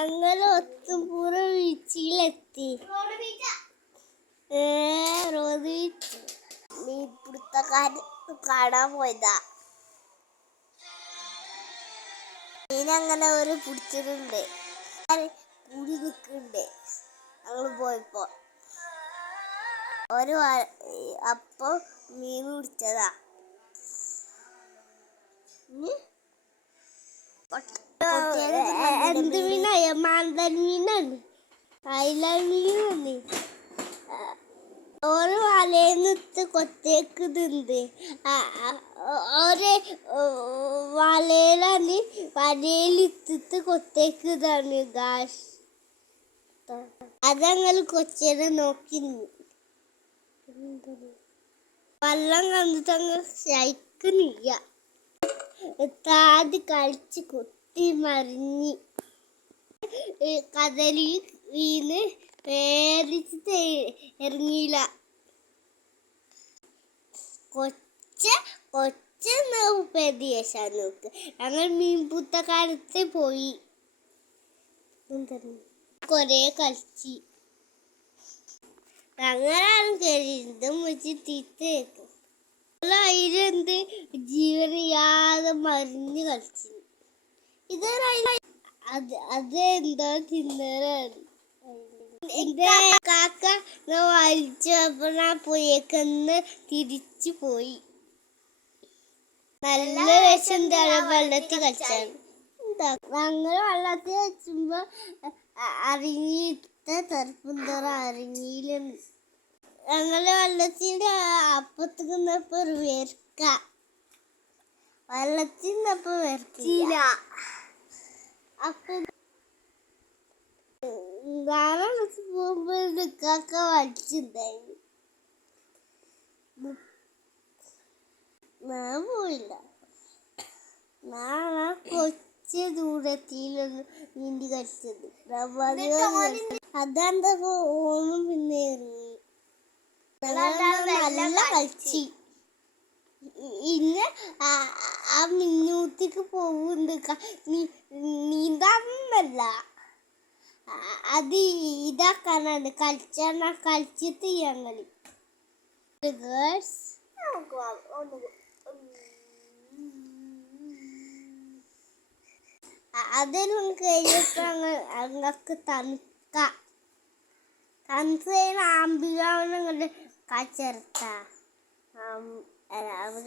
ഞങ്ങൾ ഒത്തുപുറ ബീച്ചിലെത്തി മീൻപിടുത്തക്കാരൻ കാണാൻ പോയതാ. മീനങ്ങനെ ഒരു പിടിച്ചിട്ടുണ്ട്. കൂടി നിൽക്കുന്നുണ്ട്. ഞങ്ങൾ പോയപ്പോ. ഒരു അപ്പോ മീൻ പിടിച്ചതാ. എന്ത് മീനായ മാന്തൻ മീനാണ് അയില ഓരോ വലയെന്നിട്ട് കൊത്തേക്കുന്നുണ്ട് ഓരോ വലയിലാണ് കൊത്തേക്ക് കൊത്തേക്കുന്നതാണ് ഗാഷ്. അതങ്ങൾ കൊച്ചേനെ നോക്കി. വെള്ളം കണ്ടിട്ട് അങ്ങ് സഹിക്കുന്നില്ല താതി കളിച്ച് കുത്തി മറിഞ്ഞ്. കദലി വീണ് പേടിച്ച് ഇറങ്ങിയില്ല കൊച്ച കൊച്ച പ്രദേശാ നോക്ക്. ഞങ്ങൾ മീൻപുത്തക്കാലത്ത് പോയി. കൊറേ കളിച്ച്. ഞങ്ങളാണ് കരുതുന്നത് വെച്ച് വെക്കും. അതിലെന്ത് ജീവനിയാതെ മറിഞ്ഞ് കളിച്ചു. ഇതൊരു അത് അത് എന്താ തിന്നലാണ്. എന്റെ കാക്ക ഞാൻ വലിച്ചപ്പോ ഞാൻ പോയേക്കെന്ന് തിരിച്ചു പോയി. നല്ല രസം വെള്ളത്തിൽ കളിച്ചാൽ. ഞങ്ങൾ വെള്ളത്തിൽ വെച്ചുമ്പോ അറിഞ്ഞിട്ട തെറുപ്പുന്തറ അറിഞ്ഞില്ലെന്ന് ഞങ്ങൾ വെള്ളത്തിന്റെ അപ്പത്ത് നിന്നപ്പോ ഒരു വെർക്ക. വെള്ളത്തിൽ നിന്നപ്പോ വെർക്കില്ല അപ്പൊ നാളെ പോകുമ്പോ നിക്കാക്ക വലിച്ചിണ്ടായിരുന്നു ഞാൻ പോയില്ല ഞാൻ കൊച്ചു ദൂരത്തിലൊന്ന് നീന്തി കളിച്ചത്. അതെന്താ ഓണം പിന്നെ ഇറങ്ങി നല്ല കളിച്ച് ഇന്ന് ആ- മിന്നൂത്തിക്ക് പോകുന്നുണ്ട് ക- നീ- നീന്താനല്ല ആ- അത് ഇതാക്കാനാണ് കളിച്ചാണ് കളിച്ചിട്ട് ഞങ്ങൾ. ഗേൾസ് അതെല്ലാം കഴിഞ്ഞിട്ട് അങ്ങക്ക് തണുക്ക. തണുത്ത് കഴിഞ്ഞ ആമ്പികാവണങ്ങണ്ട് കാച്ചെറുത്ത.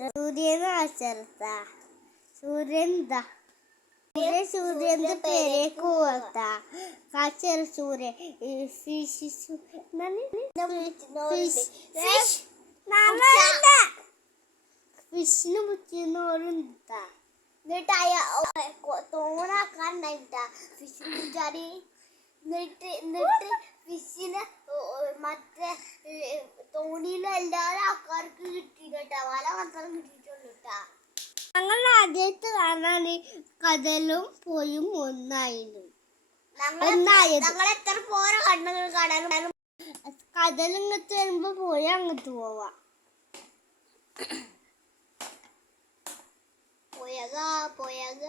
സൂര്യന് കാച്ചെറുത്ത സൂര്യൻ ഇതാ സൂര്യൻ സൂര്യന്റെ പേരേക്ക് പോകത്ത കാച്ചെറ സൂര്യൻ ഫിഷ് ഫിഷ്. ഫിഷ് ഫിഷിന് മുച്ചിന്ന് ഓരോണ്ടാ. എന്നിട്ട് അയ തോണാക്കാണ്ടായിട്ടാ ഫിഷ് കുറ്റാടി എന്നിട്ട് എന്നിട്ട് ഫിഷിനെ മറ്റേ തോണിയിലെ എല്ലാവരും ആൾക്കാർക്ക് കിട്ടിയിട്ടാ വല മാത്രം കിട്ടിയിട്ടുള്ളൂ കേട്ടാ. ഞങ്ങൾ ആദ്യമായിട്ട് കാണാൻ കടലും പോയും ഒന്നായിരുന്നു. ഞങ്ങൾ എത്ര പോരെ കണ്ണുകൾ കാണാൻ? കടലിങ്ങത്ത് വരുമ്പോ പോയി അങ്ങോട്ട് പോവാ. പോയക പോയക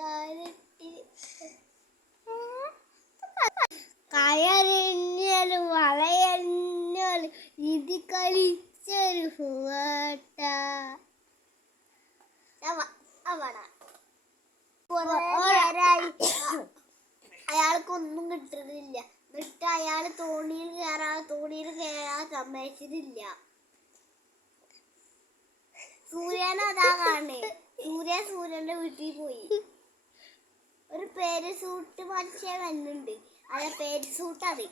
കയറിഞ്ഞാലും സമ്മതിച്ചിട്ടില്ല. സൂര്യൻ അതാ കാണേ. സൂര്യ സൂര്യന്റെ വീട്ടിൽ പോയി. ഒരു പേര് സൂട്ട് മനുഷ്യൻ വന്നുണ്ട് അതെ പേര് സൂട്ട് സൂട്ടാണ്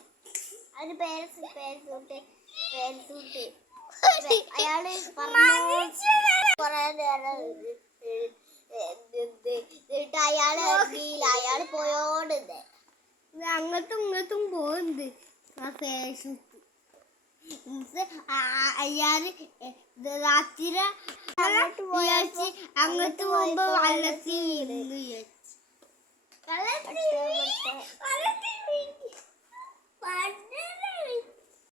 അതിന് പേര് പേര് സൂട്ട്. പേര് സൂട്ട്. അയാൾ കൊറേ നേരം എന്നിട്ട് അയാൾ അയാൾ പോയോണ്ട് അങ്ങോട്ടും ഇങ്ങോട്ടും പോകുന്നുണ്ട് ആ പേര് സൂട്ട് അയാൾ രാത്രി അങ്ങോട്ട് പോകുമ്പോ വള്ളത്തിൽ വീഴുന്നു വെള്ളത്തിൽ വീ- വെള്ളത്തിൽ വീ- പണ്ട്